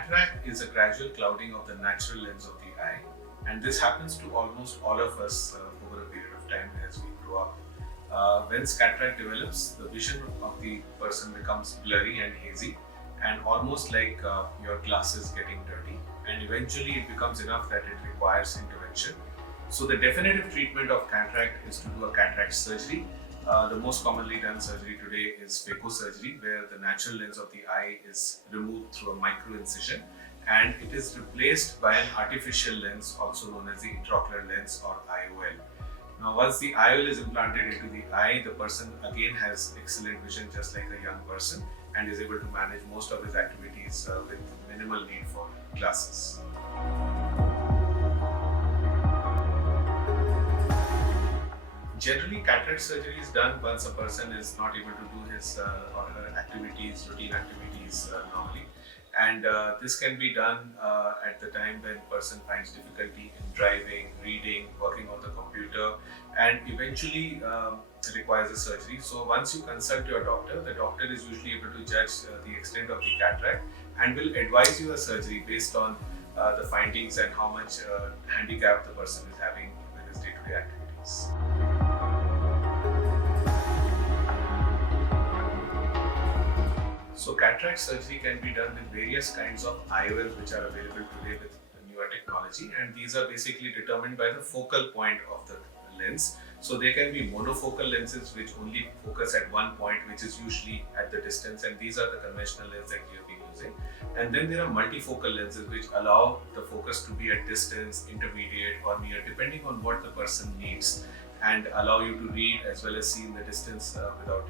Cataract is a gradual clouding of the natural lens of the eye, and this happens to almost all of us over a period of time as we grow up. When cataract develops, the vision of the person becomes blurry and hazy, and almost like your glasses getting dirty, and eventually it becomes enough that it requires intervention. So the definitive treatment of cataract is to do a cataract surgery. The most commonly done surgery today is phacosurgery, where the natural lens of the eye is removed through a micro incision and it is replaced by an artificial lens, also known as the intraocular lens or IOL. Now, once the IOL is implanted into the eye, the person again has excellent vision, just like a young person, and is able to manage most of his activities with minimal need for glasses. Generally, cataract surgery is done once a person is not able to do his or her activities, routine activities normally. And this can be done at the time when person finds difficulty in driving, reading, working on the computer, and eventually requires a surgery. So once you consult your doctor, the doctor is usually able to judge the extent of the cataract and will advise you a surgery based on the findings and how much handicap the person is having with his day-to-day activities. So cataract surgery can be done with various kinds of IOLs which are available today with newer technology, and these are basically determined by the focal point of the lens. So there can be monofocal lenses which only focus at one point, which is usually at the distance, and these are the conventional lenses that we have been using. And then there are multifocal lenses which allow the focus to be at distance, intermediate or near, depending on what the person needs, and allow you to read as well as see in the distance without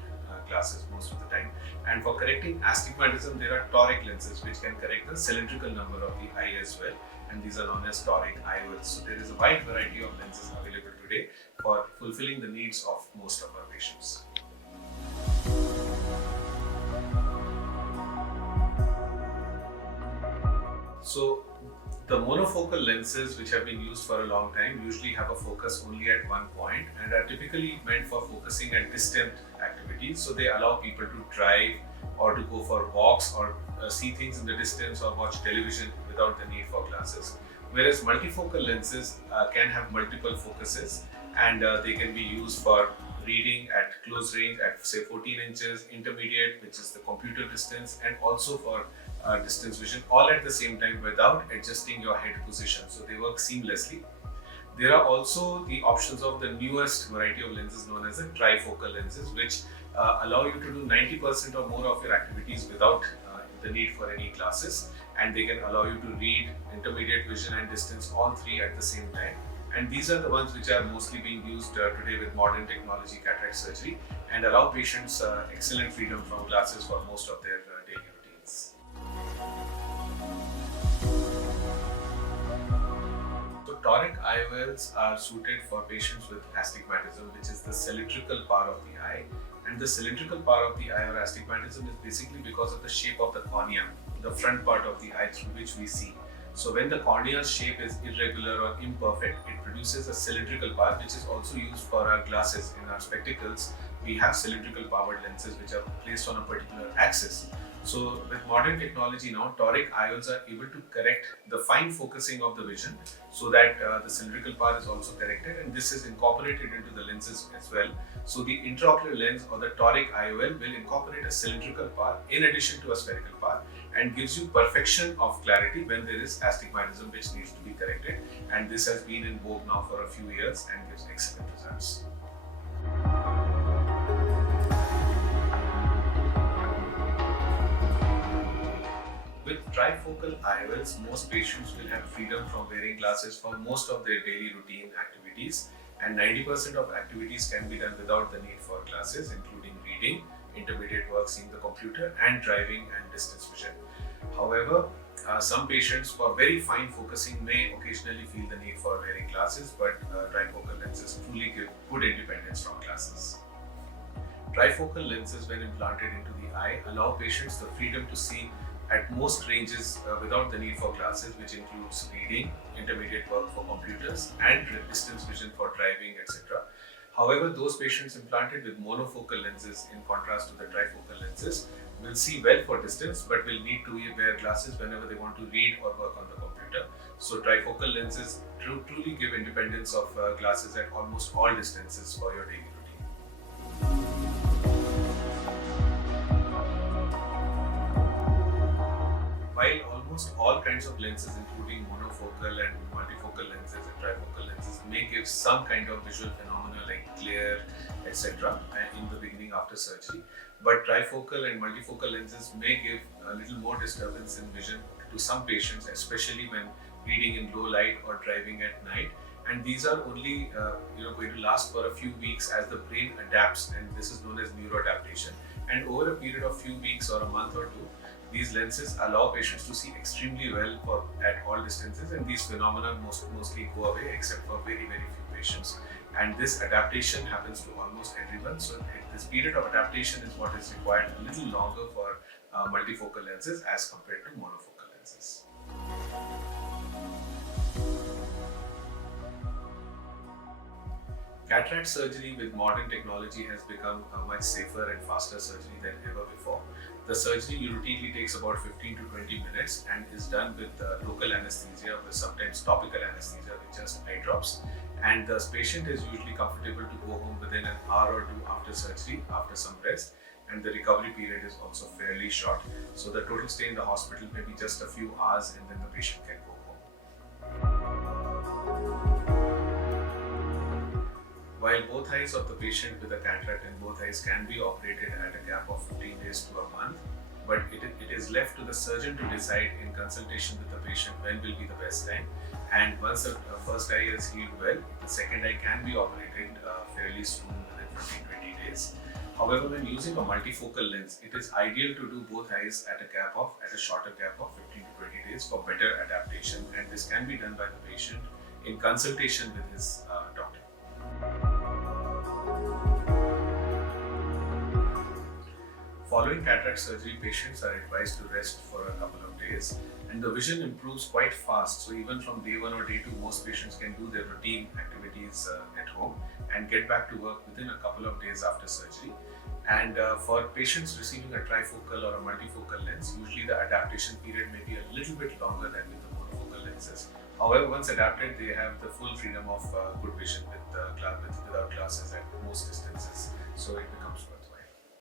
glasses most of the time. And for correcting astigmatism, there are toric lenses which can correct the cylindrical number of the eye as well, and these are known as toric IOLs. So there is a wide variety of lenses available today for fulfilling the needs of most of our patients. So the monofocal lenses which have been used for a long time usually have a focus only at one point and are typically meant for focusing at distant activities. So they allow people to drive or to go for walks or see things in the distance or watch television without the need for glasses. Whereas multifocal lenses can have multiple focuses, and they can be used for reading at close range at say 14 inches, intermediate, which is the computer distance, and also for distance vision, all at the same time without adjusting your head position. So they work seamlessly. There are also the options of the newest variety of lenses known as the trifocal lenses, which allow you to do 90% or more of your activities without the need for any glasses, and they can allow you to read, intermediate vision and distance, all three at the same time. And these are the ones which are mostly being used today with modern technology cataract surgery, and allow patients excellent freedom from glasses for most of their daily routines. So toric IOLs are suited for patients with astigmatism, which is the cylindrical part of the eye. And the cylindrical part of the eye or astigmatism is basically because of the shape of the cornea, the front part of the eye through which we see. So when the cornea's shape is irregular or imperfect, it produces a cylindrical part, which is also used for our glasses. In our spectacles, we have cylindrical powered lenses which are placed on a particular axis. So with modern technology now, toric IOLs are able to correct the fine focusing of the vision so that the cylindrical part is also corrected, and this is incorporated into the lenses as well. So the intraocular lens or the toric IOL will incorporate a cylindrical part in addition to a spherical part, and gives you perfection of clarity when there is astigmatism which needs to be corrected. And this has been in vogue now for a few years and gives excellent results. With trifocal IOLs, most patients will have freedom from wearing glasses for most of their daily routine activities, and 90% of activities can be done without the need for glasses, including reading, intermediate work, seeing the computer, and driving and distance vision. However, some patients for very fine focusing may occasionally feel the need for wearing glasses, but trifocal lenses truly give good independence from glasses. Trifocal lenses, when implanted into the eye, allow patients the freedom to see at most ranges without the need for glasses, which includes reading, intermediate work for computers, and distance vision for driving, etc. However, those patients implanted with monofocal lenses, in contrast to the trifocal lenses, will see well for distance but will need to wear glasses whenever they want to read or work on the computer. So, trifocal lenses truly give independence of glasses at almost all distances for your daily routine. While almost all kinds of lenses, including monofocal and multifocal lenses and trifocal lenses, may give some kind of visual phenomena like glare, etc., in the beginning after surgery, but trifocal and multifocal lenses may give a little more disturbance in vision to some patients, especially when reading in low light or driving at night. And these are only going to last for a few weeks as the brain adapts, and this is known as neuroadaptation. And over a period of few weeks or a month or two, these lenses allow patients to see extremely well at all distances, and these phenomena mostly go away except for very few patients. And this adaptation happens to almost everyone. So this period of adaptation is what is required a little longer for multifocal lenses as compared to monofocal lenses. Cataract surgery with modern technology has become a much safer and faster surgery than ever before. The surgery routinely takes about 15 to 20 minutes and is done with local anesthesia, with sometimes topical anesthesia with just eye drops. And the patient is usually comfortable to go home within an hour or two after surgery, after some rest. And the recovery period is also fairly short. So the total stay in the hospital may be just a few hours, and then the patient can go home. While both eyes of the patient with a cataract in both eyes can be operated at a gap of 15 days to a month, but it is left to the surgeon to decide in consultation with the patient when will be the best time. And once the first eye is healed well, the second eye can be operated fairly soon, within 15-20 days. However, when using a multifocal lens, it is ideal to do both eyes at a shorter gap of 15 to 20 days for better adaptation, and this can be done by the patient in consultation with his doctor. Following cataract surgery, patients are advised to rest for a couple of days, and the vision improves quite fast. So even from day 1 or day 2, most patients can do their routine activities at home and get back to work within a couple of days after surgery. And for patients receiving a trifocal or a multifocal lens, usually the adaptation period may be a little bit longer than with the monofocal lenses. However, once adapted, they have the full freedom of good vision without glasses at most distances, so it becomes worth.